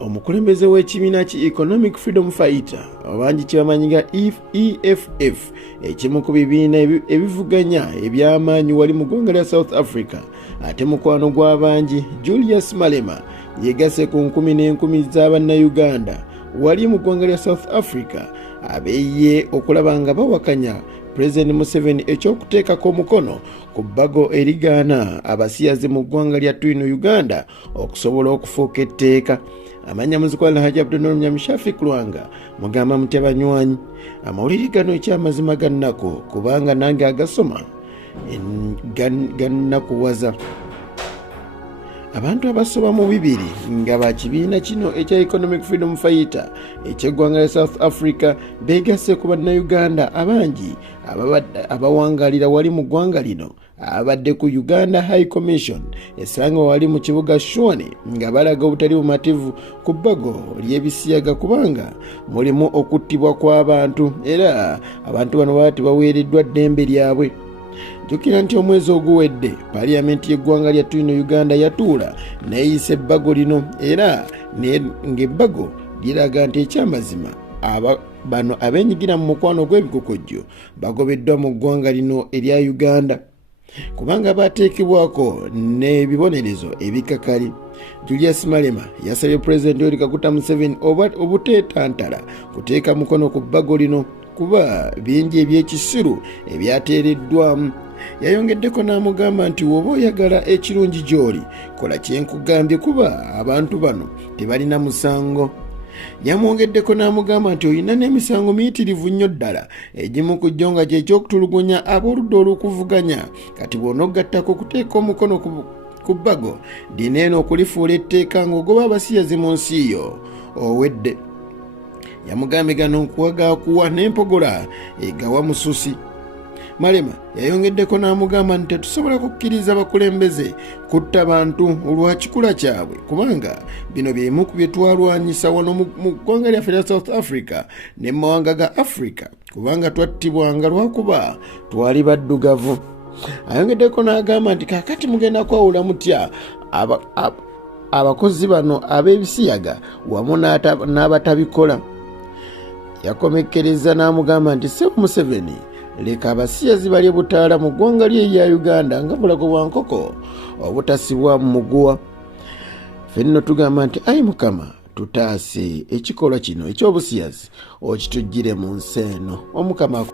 omukulembeze w'ekibiina ki Economic Freedom Fighter abangi kyebamanyiga EFF ekimu ku bibiina ebivuganya eby'amaanyi wali mu ggwanga lya South Africa ate mukwano gw'abangi Julius Malema yeegase ku nkumi n'enkumi z'Abannayuganda wali mu ggwanga lya South Africa abeeye okulaba nga bawakanya President Museveni ekyokuteekako omukono ku bago erigaana abasiyazi mu ggwanga lya Uganda okusobola okufuuka etteeka. Amanya muzikwala Haji Abdul Mnyamishafi Kulwanga mugamba muti abanywanyi amawulire gano ekyamazima gannako kubanga nange agasoma gannakuwaza. Abantu abasoba mu bibiri nga bakibiina kino ekya Economic Freedom Fighter eky'eggwanga lya South Africa beegasse ku Bannayuganda abangi abawangalira wali mu ggwanga lino abadde ku Uganda High Commission esanga wali mu kibuga Shwane nga balaga obutali bumativu ku bago lyebisiyaga kubanga mulimu okuttibwa kw'abantu era abantu bano baati baweereddwa ddembe lyabwe. Jukira nti omwezi oguwedde Parliament y'eggwanga lya Uganda yatuula n'eyisa ebbago lino era ng'ebbago liraga nti ekyamazima bano abenyigira mu mukwano gw'ebikokojjo bagobeddwa mu ggwanga lino erya Uganda kubanga bateekebwako n'ebibonerezo ebikakali. Julius Malema yasabye President Yoweri Kaguta Museveni obuteetantala kuteeka mukono ku bbago lino kuba bingi eby'ekisiru ebyateereddwamu. Yayongeddeko n'amugamba nti woba oyagala ekirungi gy'oli kola kyenkugambye kuba abantu bano tebalina musango. Yamwongeddeko n'amugamba nti olina n'emisango miyitirivu nnyo ddala egimu ku jjo nga ky'ekyokutulugunya ab'oludda olw'okuvuganya kati bw'onoggattako kuteeka omukono ku bbago dina eno okulifuula etteeka ng'ogoba abasiyazi mu nsi yo owedde. Yamugambye gano nkuwagaakuwa n'empogola egawa mususi. Malema yayongeddeko n'amugamba nti tetusobola kukkiriza abakulembeze kutta bantu olwa kikula kyabwe kubanga bino byemu ku bye twalwanyisa wano mu ggwanga lyaffe lya South Africa ne mu mawanga ga Africa kubanga twattibwanga lwakuba twali baddugavu. Ayongeddeko n'agamba nti kaakati mugenda kwawula mutya abakozi bano ab'ebisiyaga wamu n'abatabikola. Yakomekkereza n'amugamba nti Ssebu Museveni leka abasiyazi balye butaala mu ggwanga lye erya Uganda nga bulago bwa nkoko obutasibwa mu muguwa. Ffenno tugamba nti ayi Mukama tutaase ekikolwa kino eky'obusiyazi okitujjire mu nsi eno. Omukama